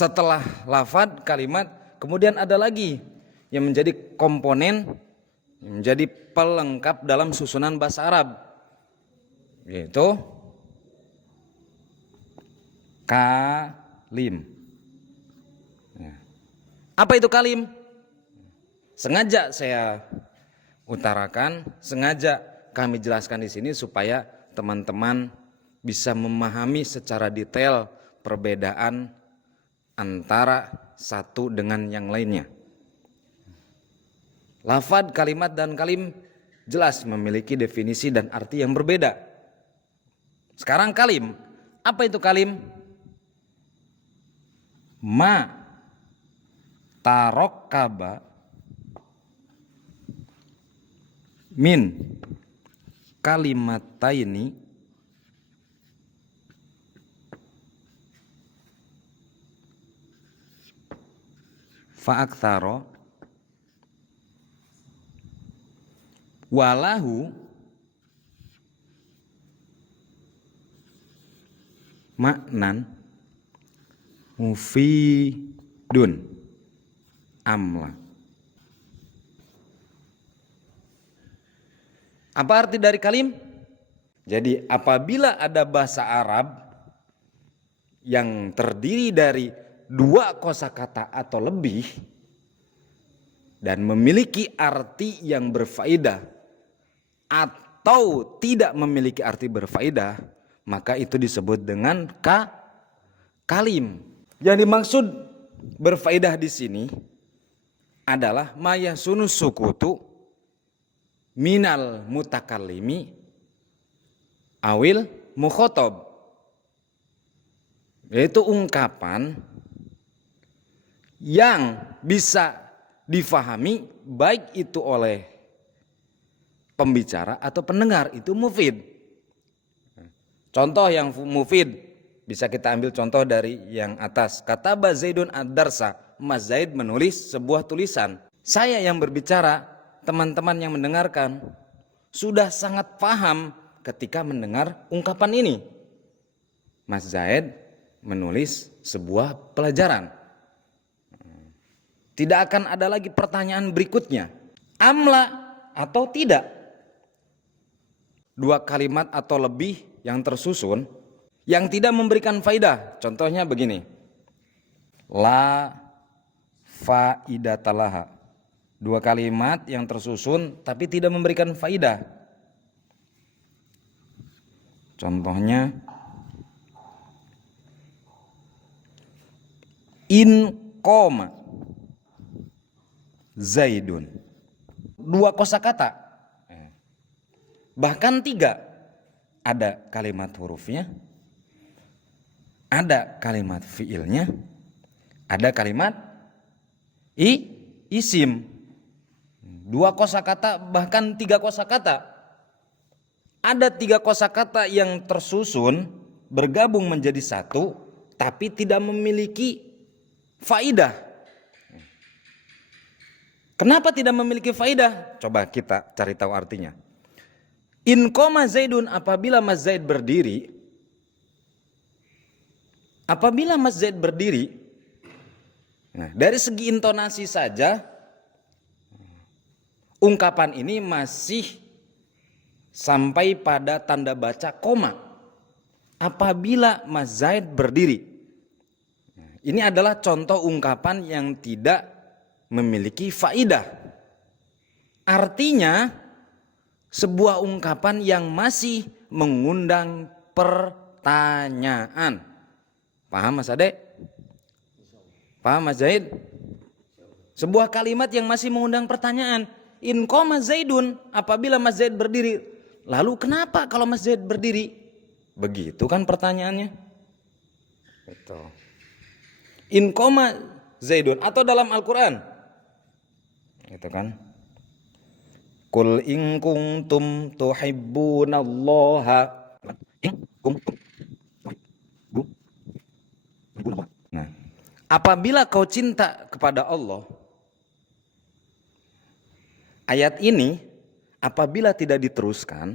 setelah lafad kalimat, kemudian ada lagi yang menjadi komponen, yang menjadi pelengkap dalam susunan bahasa Arab, yaitu kalim. Apa itu kalim? Sengaja saya utarakan, sengaja kami jelaskan di sini supaya teman-teman bisa memahami secara detail perbedaan antara satu dengan yang lainnya. Lafad, kalimat, dan kalim jelas memiliki definisi dan arti yang berbeda. Sekarang kalim, apa itu kalim? Ma tarokkaba min kalimataini fa'aktsara walahu maknan mufidun amla. Apa arti dari kalim? Jadi apabila ada bahasa Arab yang terdiri dari dua kosakata atau lebih dan memiliki arti yang berfaedah atau tidak memiliki arti berfaedah, maka itu disebut dengan kalim. Yang dimaksud berfaedah di sini adalah mayasunu sukutu minal mutakallimi awil mukhotob, yaitu ungkapan yang bisa difahami baik itu oleh pembicara atau pendengar, itu mufid. Contoh yang mufid bisa kita ambil contoh dari yang atas. Kataba Zaidun ad-darsa, Mas Zaid menulis sebuah tulisan. Saya yang berbicara, teman-teman yang mendengarkan sudah sangat paham ketika mendengar ungkapan ini. Mas Zaid menulis sebuah pelajaran. Tidak akan ada lagi pertanyaan berikutnya, amla atau tidak. Dua kalimat atau lebih yang tersusun yang tidak memberikan faidah. Contohnya begini. La faidatalaha. Dua kalimat yang tersusun tapi tidak memberikan faidah. Contohnya in koma Zaidun. Dua kosakata, bahkan tiga. Ada kalimat hurufnya, ada kalimat fiilnya, ada kalimat isim. Dua kosakata, bahkan tiga kosakata. Ada tiga kosakata yang tersusun bergabung menjadi satu, tapi tidak memiliki faidah. Kenapa tidak memiliki faidah? Coba kita cari tahu artinya. In koma Zaidun, apabila Mas Zaid berdiri. Apabila Mas Zaid berdiri, nah, dari segi intonasi saja, ungkapan ini masih sampai pada tanda baca koma. Apabila Mas Zaid berdiri. Ini adalah contoh ungkapan yang tidak memiliki faidah. Artinya sebuah ungkapan yang masih mengundang pertanyaan. Paham Mas Ade? Paham Mas Zaid? Sebuah kalimat yang masih mengundang pertanyaan. In qoma Zaidun, apabila Mas Zaid berdiri. Lalu kenapa kalau Mas Zaid berdiri? Begitu kan pertanyaannya? Betul. In qoma Zaidun, atau dalam Al-Quran. Itu kan. Qul in kuntum tuhibbunallaha. Nah, apabila kau cinta kepada Allah, ayat ini apabila tidak diteruskan,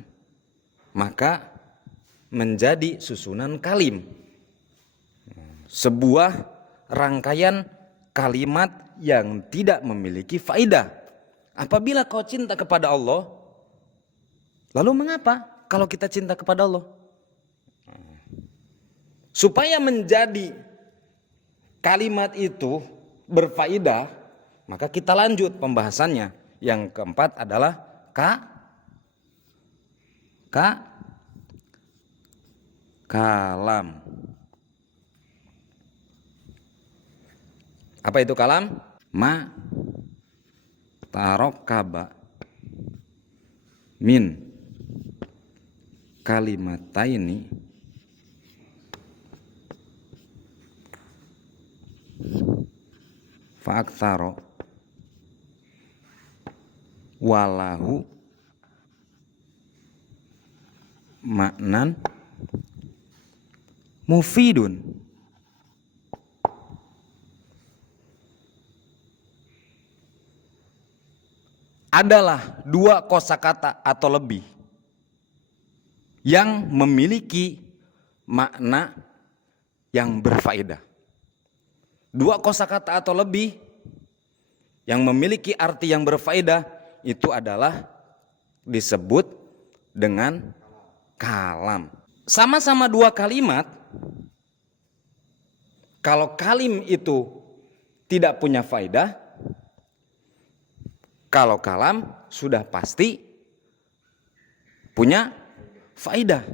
maka menjadi susunan kalim. Sebuah rangkaian kalimat yang tidak memiliki faidah. Apabila kau cinta kepada Allah, lalu mengapa kalau kita cinta kepada Allah? Supaya menjadi kalimat itu berfaedah, maka kita lanjut pembahasannya. Yang keempat adalah kalam. Apa itu kalam? Ma tarokkaba min kalimataini fa'aktsaro walahu maknan mufidun. Adalah dua kosakata atau lebih yang memiliki makna yang berfaedah. Dua kosakata atau lebih yang memiliki arti yang berfaedah itu adalah disebut dengan kalam. Sama-sama dua kalimat. Kalau kalim itu tidak punya faedah, kalau kalam sudah pasti punya faedah.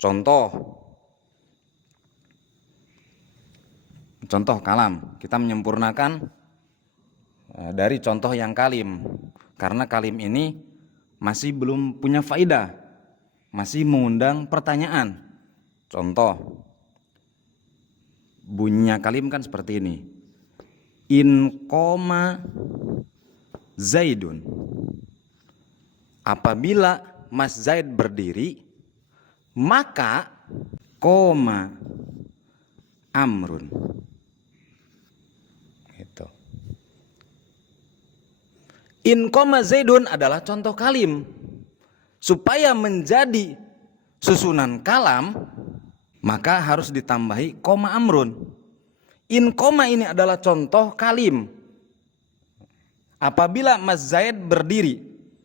Contoh kalam, kita menyempurnakan dari contoh yang kalim, karena kalim ini masih belum punya faedah, masih mengundang pertanyaan. Contoh bunyinya kalim kan seperti ini: in koma Zaidun, apabila Mas Zaid berdiri, maka koma Amrun. Itu. In koma Zaidun adalah contoh kalim. Supaya menjadi susunan kalam, maka harus ditambahi koma Amrun. In koma ini adalah contoh kalim. Apabila Mas Zaid berdiri,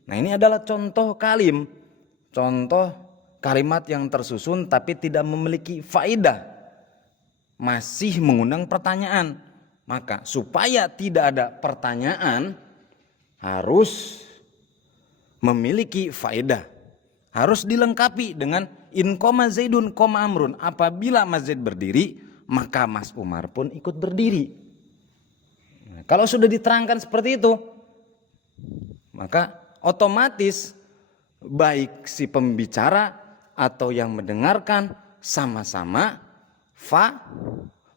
nah ini adalah contoh kalim, contoh kalimat yang tersusun tapi tidak memiliki faedah, masih mengundang pertanyaan. Maka supaya tidak ada pertanyaan harus memiliki faedah, harus dilengkapi dengan in koma Zaidun koma Amrun. Apabila Mas Zaid berdiri, maka Mas Umar pun ikut berdiri. Kalau sudah diterangkan seperti itu, maka otomatis baik si pembicara atau yang mendengarkan sama-sama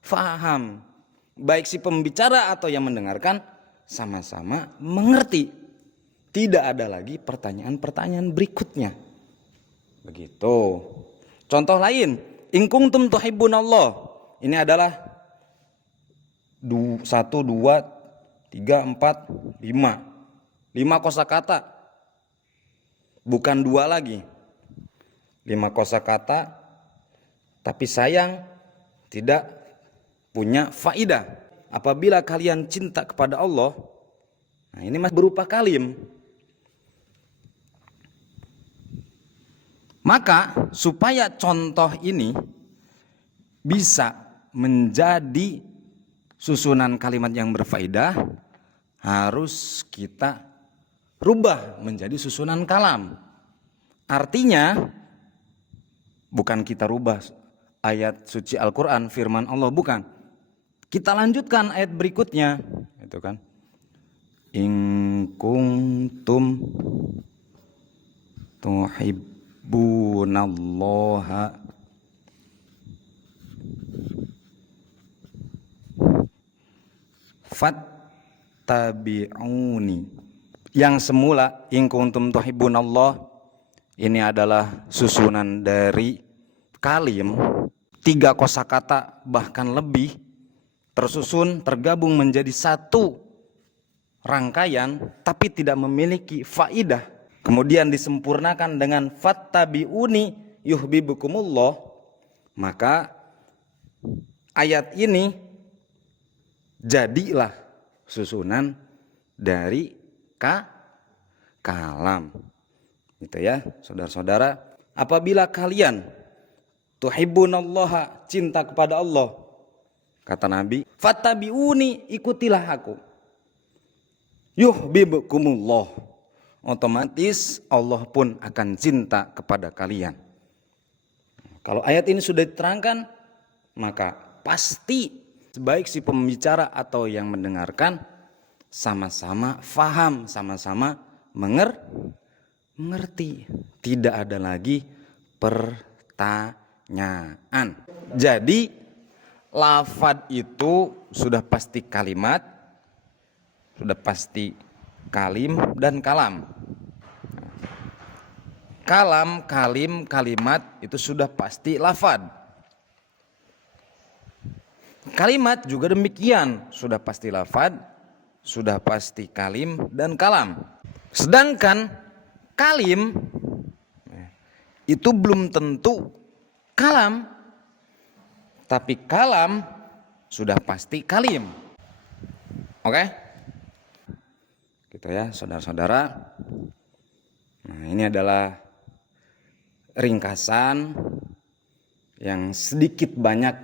faham. Baik si pembicara atau yang mendengarkan sama-sama mengerti. Tidak ada lagi pertanyaan-pertanyaan berikutnya. Begitu. Contoh lain, in kuntum tuhibbunallah. Ini adalah 1, 2, 3, 4, 5. 5 kosakata. Bukan 2 lagi. 5 kosakata tapi sayang tidak punya faidah. Apabila kalian cinta kepada Allah, nah ini masih berupa kalim. Maka supaya contoh ini bisa menjadi susunan kalimat yang berfaedah, harus kita rubah menjadi susunan kalam. Artinya bukan kita rubah ayat suci Al-Quran, firman Allah, bukan. Kita lanjutkan ayat berikutnya, itu kan. In kuntum tuhibbunallaha fattabi'uni. Yang semula in kuntum tuhibbunallah ini adalah susunan dari kalim, 3 kosakata bahkan lebih tersusun tergabung menjadi satu rangkaian tapi tidak memiliki faidah. Kemudian disempurnakan dengan fattabi'uni yuhibbukumullah. Maka ayat ini jadilah susunan dari kalam. Gitu ya, saudara-saudara. Apabila kalian tuhibbunallaha, cinta kepada Allah, kata Nabi, fattabi'uni, ikutilah aku. Yuhibbukumullah, otomatis Allah pun akan cinta kepada kalian. Kalau ayat ini sudah diterangkan, maka pasti baik si pembicara atau yang mendengarkan sama-sama faham, sama-sama mengerti. Tidak ada lagi pertanyaan. Jadi lafad itu sudah pasti kalimat, sudah pasti kalim dan kalam. Kalam, kalim, kalimat itu sudah pasti lafad. Kalimat juga demikian, sudah pasti lafad, sudah pasti kalim dan kalam. Sedangkan kalim itu belum tentu kalam, tapi kalam sudah pasti kalim. Oke? Gitu ya, saudara-saudara. Nah, ini adalah ringkasan yang sedikit banyak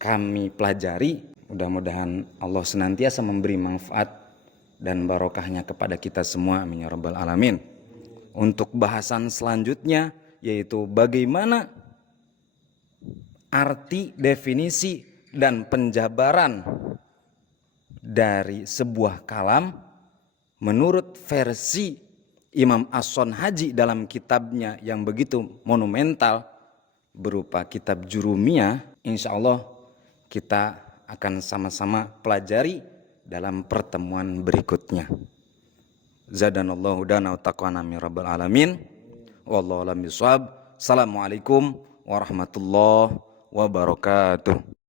kami pelajari. Mudah-mudahan Allah senantiasa memberi manfaat dan barokahnya kepada kita semua, amin ya rabbal alamin. Untuk bahasan selanjutnya, yaitu bagaimana arti, definisi, dan penjabaran dari sebuah kalam menurut versi Imam As-Sonhaji dalam kitabnya yang begitu monumental berupa kitab Jurumiyah. Insya Allah kita akan sama-sama pelajari dalam pertemuan berikutnya. Zadanallahu dana wa taqwana min rabbal alamin. Wallahu a'lam bishawab. Assalamualaikum warahmatullahi wabarakatuh.